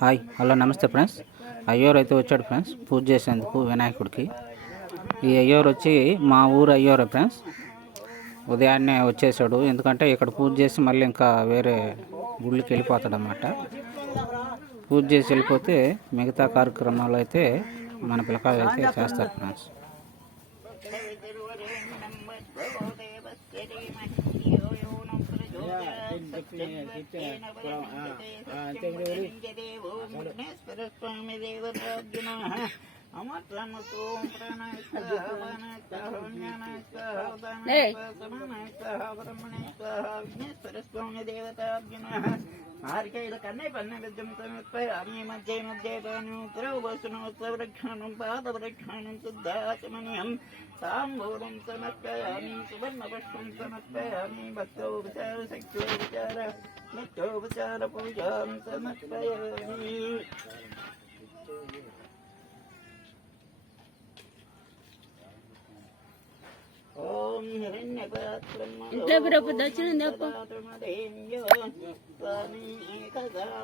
Hi hello namaste friends. అయ్యోరు అయితే వచ్చాడు ఫ్రెండ్స్ పూజ చేసేందుకు వినాయకుడికి. ఈ అయ్యోరు వచ్చి మా ఊరు అయ్యోరు ఫ్రెండ్స్. ఉదయాన్నే వచ్చేసాడు ఎందుకంటే ఇక్కడ పూజ చేసి మళ్ళీ ఇంకా వేరే గుళ్ళకి వెళ్ళిపోతాడు అన్నమాట పూజ చేసి వెళ్ళిపోతే మిగతా కార్యక్రమాలు అయితే మన పిల్లకాయలు అయితే చేస్తారు ఫ్రెండ్స్. ೇವೋ ವಿಘ್ನೇಶ್ವರ ಸ್ವಾಮಿ ದೇವರಾಜ್ಞ మార్గైల కన్నే పన్న విద్యం సమర్పయామి మధ్య మధ్య ఉత్తరవస్తునోత్తరక్షణం శుద్ధాచమనీయం తాంబూలం సమర్పయామి సువర్ణపుష్పం సమర్పయామి భక్తోపచార శక్తోపచార నిత్యోపచార పూజాం సమర్పయామి ఓం హిరణ్యపాత్రం ఇంట్లో బిరపు దక్షిణ తప్ప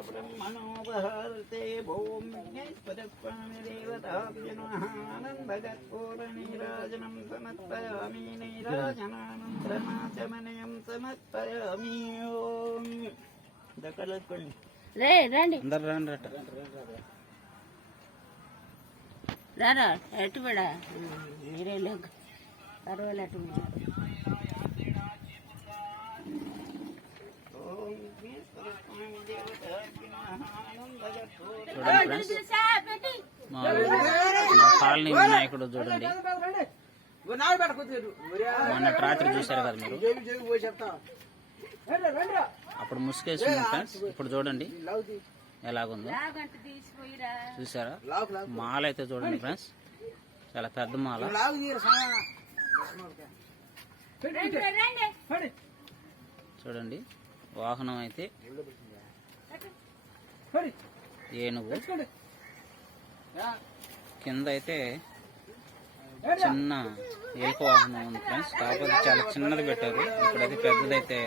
బ్రహ్మణోపహారతే భూమ్యేశ్వరస్వామిదేవతాభ్యనహానందగత్పూర్ణీరాజనం సమర్పయామి. నీరాజనానందనాచమనయం సమర్పయామి. ఓం. దక్కలెత్తుకోండి రే రండి. అందరు రండి అట్ట. రారా ఎటు పడా మీరే లేక. ఫ్రెండ్స్. మా కాలనీ వినాయకుడు చూడండి. మొన్నటి రాత్రి చూశారు కదా మీరు? అప్పుడు ముసుగేసుకుంది ఫ్రెండ్స్. ఇప్పుడు చూడండి. ఎలాగుందో? చూసారా మాల అయితే చూడండి ఫ్రెండ్స్. చాలా పెద్ద మాల. చూడండి వాహనం అయితే ఏనుగు. కింద అయితే చిన్న ఎలుక వాహనం ఉంది ఫ్రెండ్స్. కాకపోతే చాలా చిన్నది పెట్టారు. ఇప్పుడైతే పెద్దదైతే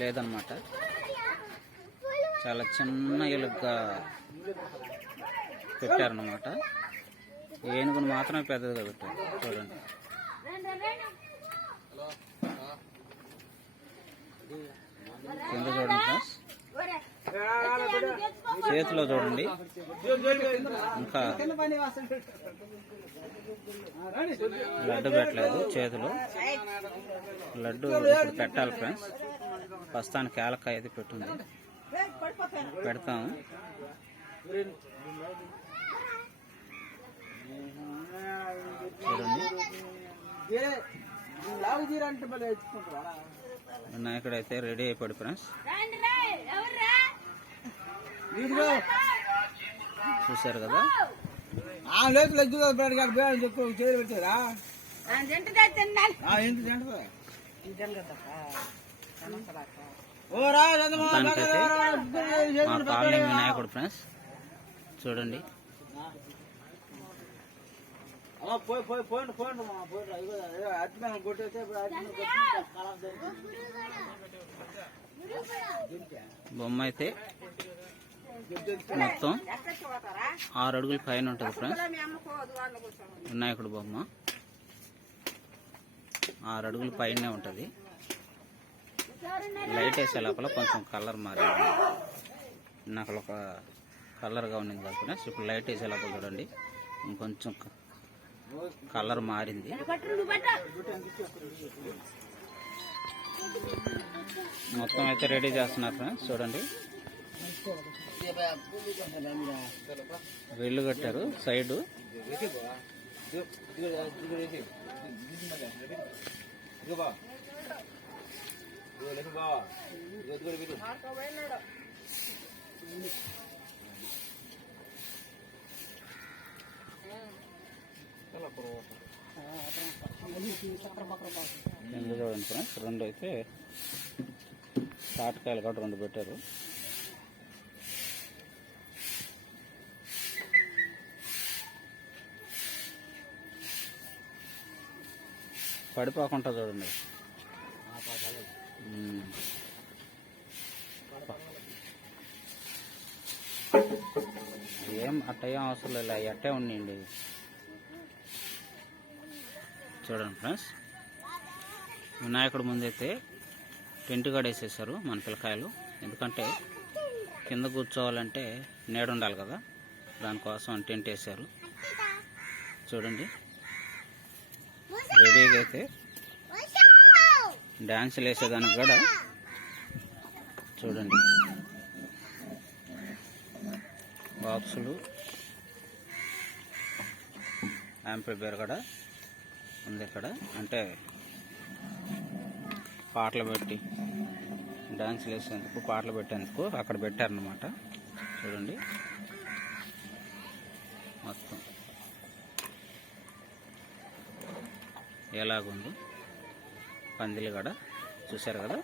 లేదనమాట చాలా చిన్న ఎలుకగా పెట్టారనమాట ఏనుగును మాత్రమే పెద్దదిగా పెట్టాను చూడండి. కింద చూడండి ఫ్రెండ్స్. చేతిలో చూడండి. ఇంకా లడ్డు పెట్టలేదు చేతిలో. లడ్డు ఇప్పుడు పెట్టాలి ఫ్రెండ్స్. ప్రస్తుతానికి ఏలకాయ అయితే పెట్టుంది. పెడతాము. చూడండి. వినాయకుడు అయితే రెడీ అయిపోయాడు ఫ్రెండ్స్. రండి, రా. ఎవర్రా? చూశారు కదా? మా కాలనీ వినాయకుడు ఫ్రెండ్స్. చూడండి. బొమ్మ అయితే మొత్తం ఆరు అడుగుల పైన ఉంటుంది ఫ్రెండ్స్. వినాయకుడు బొమ్మ. ఆరు అడుగుల పైనే ఉంటుంది. లైట్ వేసే లోపల కొంచెం కలర్ మారింది. నాకు ఒక కలర్గా ఉన్నింది కదా ఇప్పుడు లైట్ వేసే లోపల చూడండి. ఇంకొంచెం కలర్ మారింది. మొత్తం అయితే రెడీ చేస్తున్నారు ఫ్రెండ్స్ చూడండి. వెళ్ళు కట్టారు సైడ్. చూడండి ఫ్రెండ్స్ రెండు అయితే తాటకాయలు కూడా రెండు పెట్టారు పడిపోకుండా చూడండి ఏం అట్టయం అవసరం లేదు అవి అట్టే ఉండండి. చూడండి ఫ్రెండ్స్. వినాయకుడు ముందైతే టెంట్ కూడా వేసేసారు మన పిల్లకాయలు. ఎందుకంటే కింద కూర్చోవాలంటే నీడ ఉండాలి కదా. దానికోసం టెంట్ వేసారు చూడండి. రెడీగా అయితే డ్యాన్సులు వేసేదానికి కూడా చూడండి. బాక్సులు యాంప్లిఫైర్ కూడా ఉంది ఇక్కడ. అంటే పాటలు పెట్టి డాన్సులు వేసేందుకు పాటలు పెట్టేందుకు అక్కడ పెట్టారనమాట చూడండి. మొత్తం. ఎలాగుంది? పందిలు కూడా చూశారు కదా?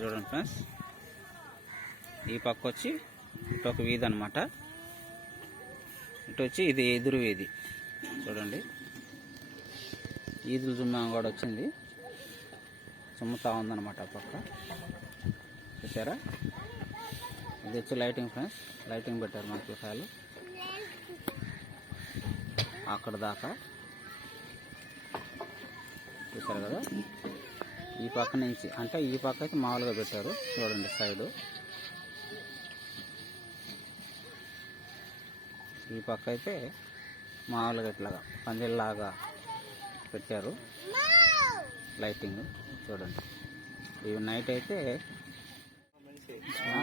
చూడండి ఫ్రెండ్స్. ఈ పక్క వచ్చి ఇటు ఒక వీధి అనమాట ఇటు వచ్చి ఇది ఎదురు వీధి. చూడండి. ఈదుల జుమ్మా కూడా వచ్చింది. చుమ్ముతా ఉందన్నమాట ఆ పక్క. చూసారా ఇది వచ్చి లైటింగ్ ఫ్రెండ్స్. లైటింగ్ పెట్టారు మనకి పిల్లకాయలు అక్కడ దాకా. చూసారు కదా? ఈ పక్క నుంచి. అంటే ఈ పక్క అయితే మామూలుగా పెట్టారు. చూడండి సైడు ఈ పక్క అయితే మామూలుగా ఇట్లాగా పందిల్లాగా పెట్టారు లైటింగ్ చూడండి ఇవి నైట్ అయితే ఆ,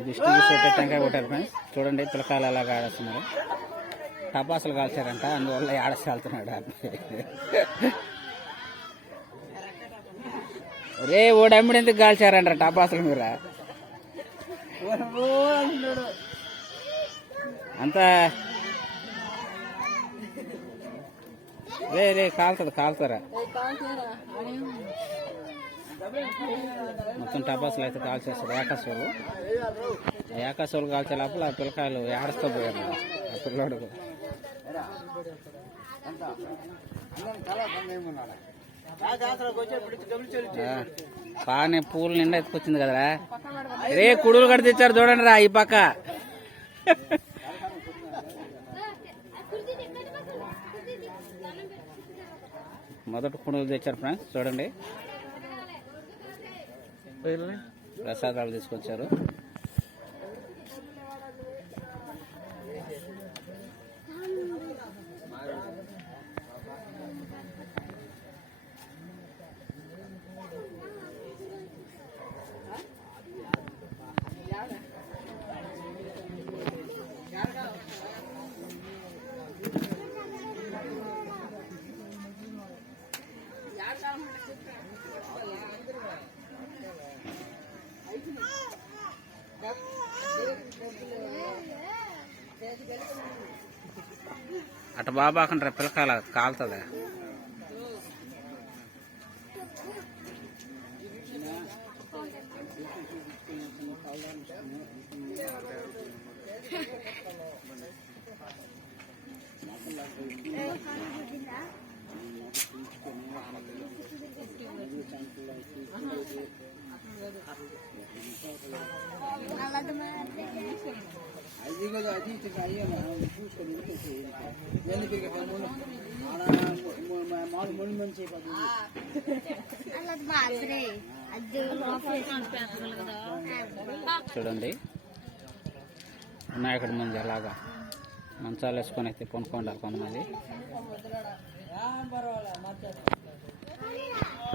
ఇచ్చుకో. డిస్ట్రిబ్యూషన్ పెట్టి టెంకాయ కొట్టారు ఫ్రెండ్స్ చూడండి పిల్లకాయలు అలాగా ఆడేస్తున్నారు. టపాసులు కాల్చారంట అందువల్ల ఆడసి వెళ్తున్నాడు రే ఓడమ్మిడి ఎందుకు కాల్చారంట టపాసులు మీరు? అంతా రే రే కాల్తుంది కాల్తారా మొత్తం టపాసులు అయితే కాల్చేస్తారు. ఏకాశోలు ఆ ఏకాశోలు కాల్చే లోపల ఆ పిల్లకాయలు ఏడుస్తూ పోయారు. ఆ పిల్లోడు. బాగానే పూలు నిండా ఎత్తుకొచ్చింది కదరా. రే కుడులు కడి తెచ్చారు చూడండి రా ఈ పక్క. మొదటి కుడులు తెచ్చారు ఫ్రెండ్స్ చూడండి. ప్రసాదాలు తీసుకొచ్చారు. అటు బాబాకంటారా పిల్లకాయల కాలుతుంది. చూడండి. వినాయకుడి ముందు ఎలాగా మంచాలు వేసుకొని అయితే కొనుక్కోండారు కొంతమంది.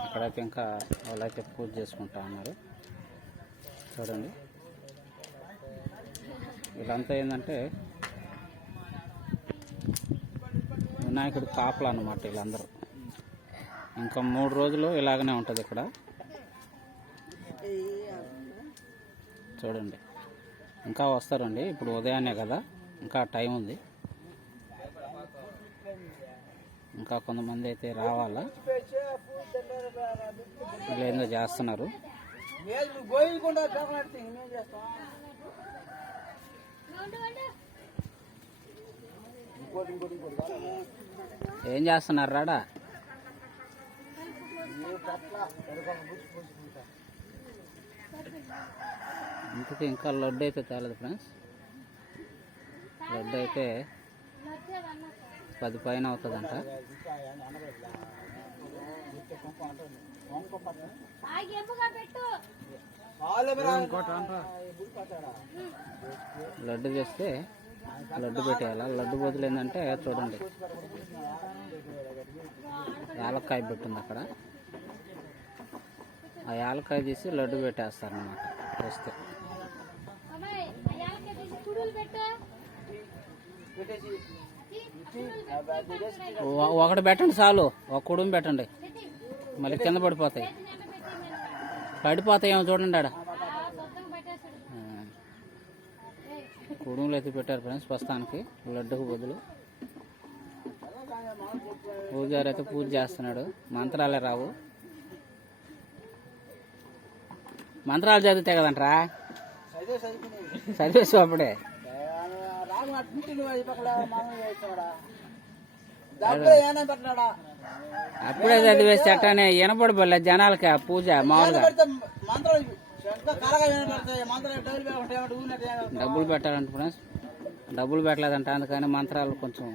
ఇక్కడైతే ఇంకా వాళ్ళైతే పూజ చేసుకుంటా ఉన్నారు. చూడండి. వీళ్ళంతా ఏంటంటే వినాయకుడు కాపలు అన్నమాట వీళ్ళందరూ. ఇంకా మూడు రోజులు ఇలాగనే ఉంటుంది ఇక్కడ. చూడండి. ఇంకా వస్తారండి. ఇప్పుడు ఉదయాన్నే కదా. ఇంకా టైం ఉంది. ఇంకా కొంతమంది అయితే రావాలా? వీళ్ళు ఏందో చేస్తున్నారు. ఏం చేస్తున్నారు రాడా? ఇంతకీ ఇంకా లడ్డు అయితే తేలేదు ఫ్రెండ్స్. లడ్డు అయితే పది పైన అవుతుందంట. పెట్టు. లడ్డు చేస్తే లడ్డు పెట్టేయాలి? లడ్డు బదులు ఏంటంటే చూడండి. యాలక్కాయ పెట్టింది అక్కడ. ఆ యాలక్కాయ తీసి లడ్డు పెట్టేస్తారనమాట వస్తే. అమ్మాయి ఆ యాలకాయ తీసి కుడులు పెట్టు. ఒ- ఒకటి పెట్టండి చాలు. ఒక కుడుము పెట్టండి. మళ్ళీ కింద పడిపోతాయి. పడిపోతాయేమో చూడండి ఆడ. కుడుములు అయితే పెట్టారు ఫ్రెండ్స్ ప్రస్తుతానికి లడ్డుకు బదులు. పూజారి అయితే పూజ చేస్తున్నాడు. మంత్రాలే రావు. మంత్రాలు చదివితే కదంట్రా? చదివేసి అప్పుడే అప్పుడే చదివేసి అట్టనే వినపడిపోలే జనాలకి ఆ పూజ మామూలుగా డబ్బులు పెట్టాలంట ఫ్రెండ్స్ డబ్బులు పెట్టలేదంట అందుకని మంత్రాలు కొంచెం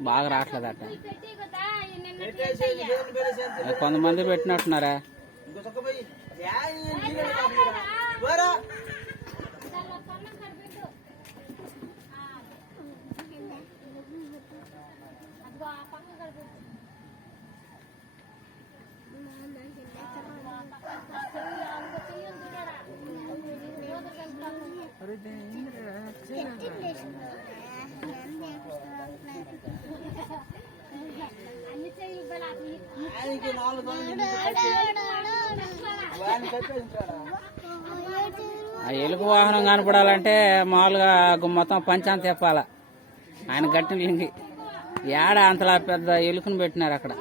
బాగా రావట్లేదట కొంతమంది పెట్టినట్టున్నారా ఆ ఎలుగు వాహనం కనపడాలంటే మామూలుగా మొత్తం పంచాంత తెప్పాల. ఆయన గట్టిన లింగి. ఏడ అంతలా పెద్ద ఎలుకను పెట్టినారు అక్కడ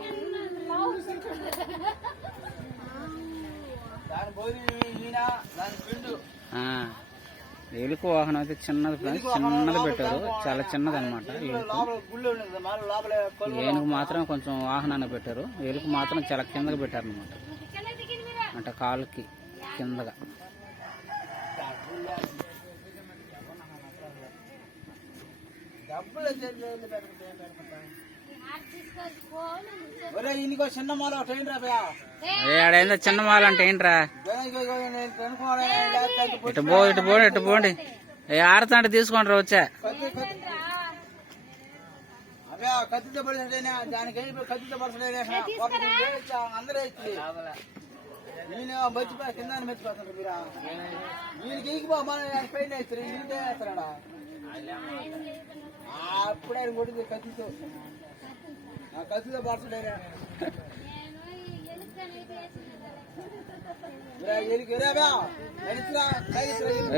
ఆ, ఎలుక వాహనం అయితే చిన్నది చిన్నది పెట్టారు. చాలా చిన్నది అనమాట ఏనుగు. మాత్రం కొంచెం వాహనాన్ని పెట్టారు. ఎలుక మాత్రం చాలా కిందకి పెట్టారు అనమాట అంటే కాలుకి కిందగా. హార్ట్ ఇంకో చిన్న మాల ట్రైన్ రాబోయా ఏ ఆడేందో చిన్న మాల అంటే ఏంట్రా? ఇటు పో ఇటు పోండి ఇటు పోండి ఏ ఆడతాంటే తీసుకోండి రా వచ్చా. అప్పుడే కొట్టింది కత్తితో.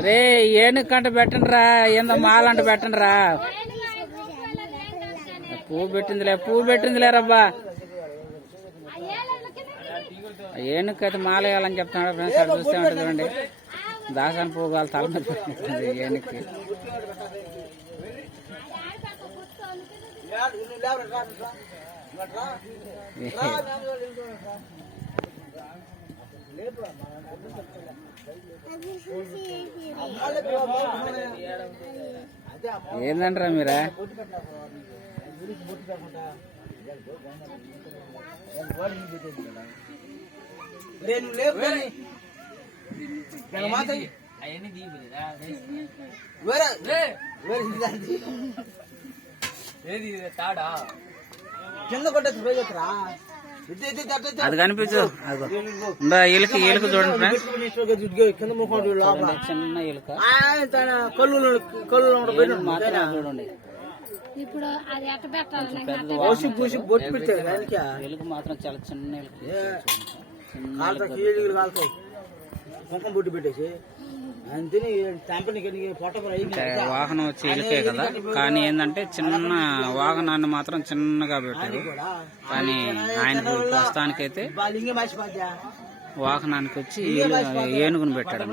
రే ఏను కంట పెట్టండి రా ఏందో మాల అంట పెట్టండి రా పువ్వు పెట్టిందిలే పువ్వు పెట్టిందిలే రబ్బా. ఏనుకైతే మాల వేయాలని చెప్తున్నాడు ఫ్రెండ్స్ అక్కడ చూస్తే ఉంటుంది చూడండి. దాసాని పువ్వు వాళ్ళ తల మీద పెట్టింది ఏనుక్కి ఏందంటారా మీరా నేను లేపు కానీ. నేను మాట ఇయ్యి. వేరే వేరే ఇదాంటి. కింద అది కనిపించు ఎలుక ఎలుక చూడండి ఫ్రెండ్స్. కింద ముఖం లోపల. చిన్న ఎలుక ఆయన తన కళ్ళు కళ్ళు మాత్రం చూడండి. ఇప్పుడు అది ఎట్ట పెట్టాలి? నాకు అట్ట పూసి పూసి బొట్టు పెట్టారు దానికి? ఎలుక మాత్రం చాలా చిన్న ఎలుక చిన్న కాలుతాయి కుంకం బొట్టు పెట్టేసి. వాహనం వచ్చి ఎలుకే కదా. కానీ ఏంటంటే చిన్న వాహనాన్ని మాత్రం చిన్నగా పెట్టారు. కానీ ఆయనకు ప్రస్తుతానికైతే వాహనానికి వచ్చి ఏనుగును పెట్టాడు.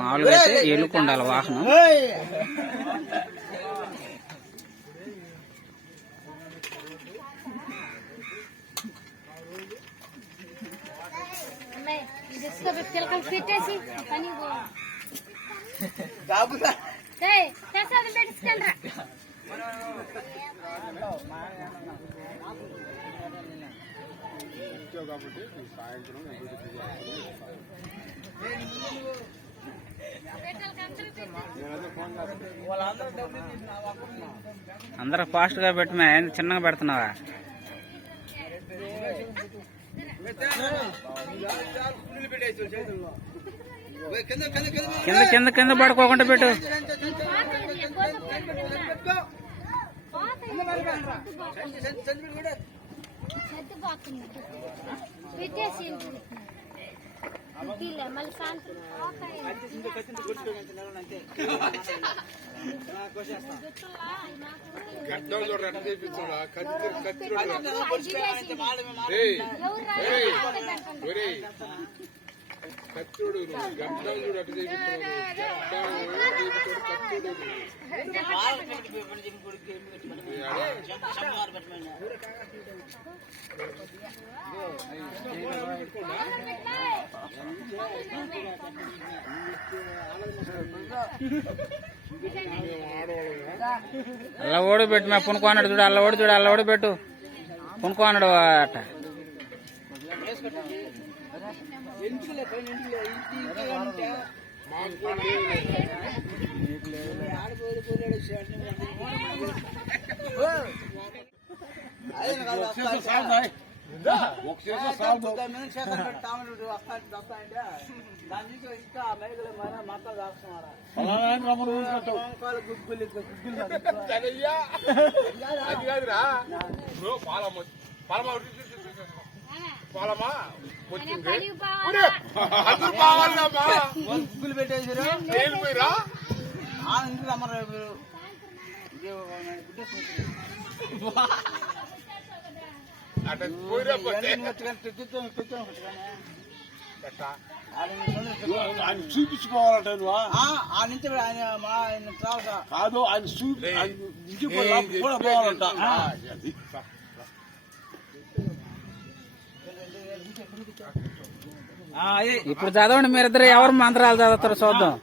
మామూలుగా అయితే ఎలుక ఉండాలి వాహనం. పెట్టేసి అందరూ ఫాస్ట్గా పెట్టి మే ఏంది చిన్నగా పెడుతున్నావా పెట్టేసి కింద కింద కింద పడుకోకుండా పెట్టు సర్దిపోతుంది కత్తుడు నువ్వు గడ్డం చూడు అటు అల్ల ఓడి పెట్టు మే పునుకోన్నాడు చూడు అల్ల ఓడి చూడు అల్ల ఓడి పెట్టు. పునుకోన్నాడు అట్ట ఎందుకులే పైన దాస్తున్నారా గుగ్గులు గుగ్గులు పోవాలా? అందరూ కావాలమ్మా గుగ్గులు పెట్టేసారు. తేలిపోయిరా ఇంటికి రమ్మన్నారు పోయిరా. ఆయన చూపించుకోవాలంటే నువ్వు ఆ, నుంచి ఆయన మా ఆయన. కాదు ఆయన చూపి ఇంటికి కూడా పోవాలంట. ఇప్పుడు చదవండి మీరిద్దరు ఎవరు మంత్రాలు చదువుతారు చూద్దాం.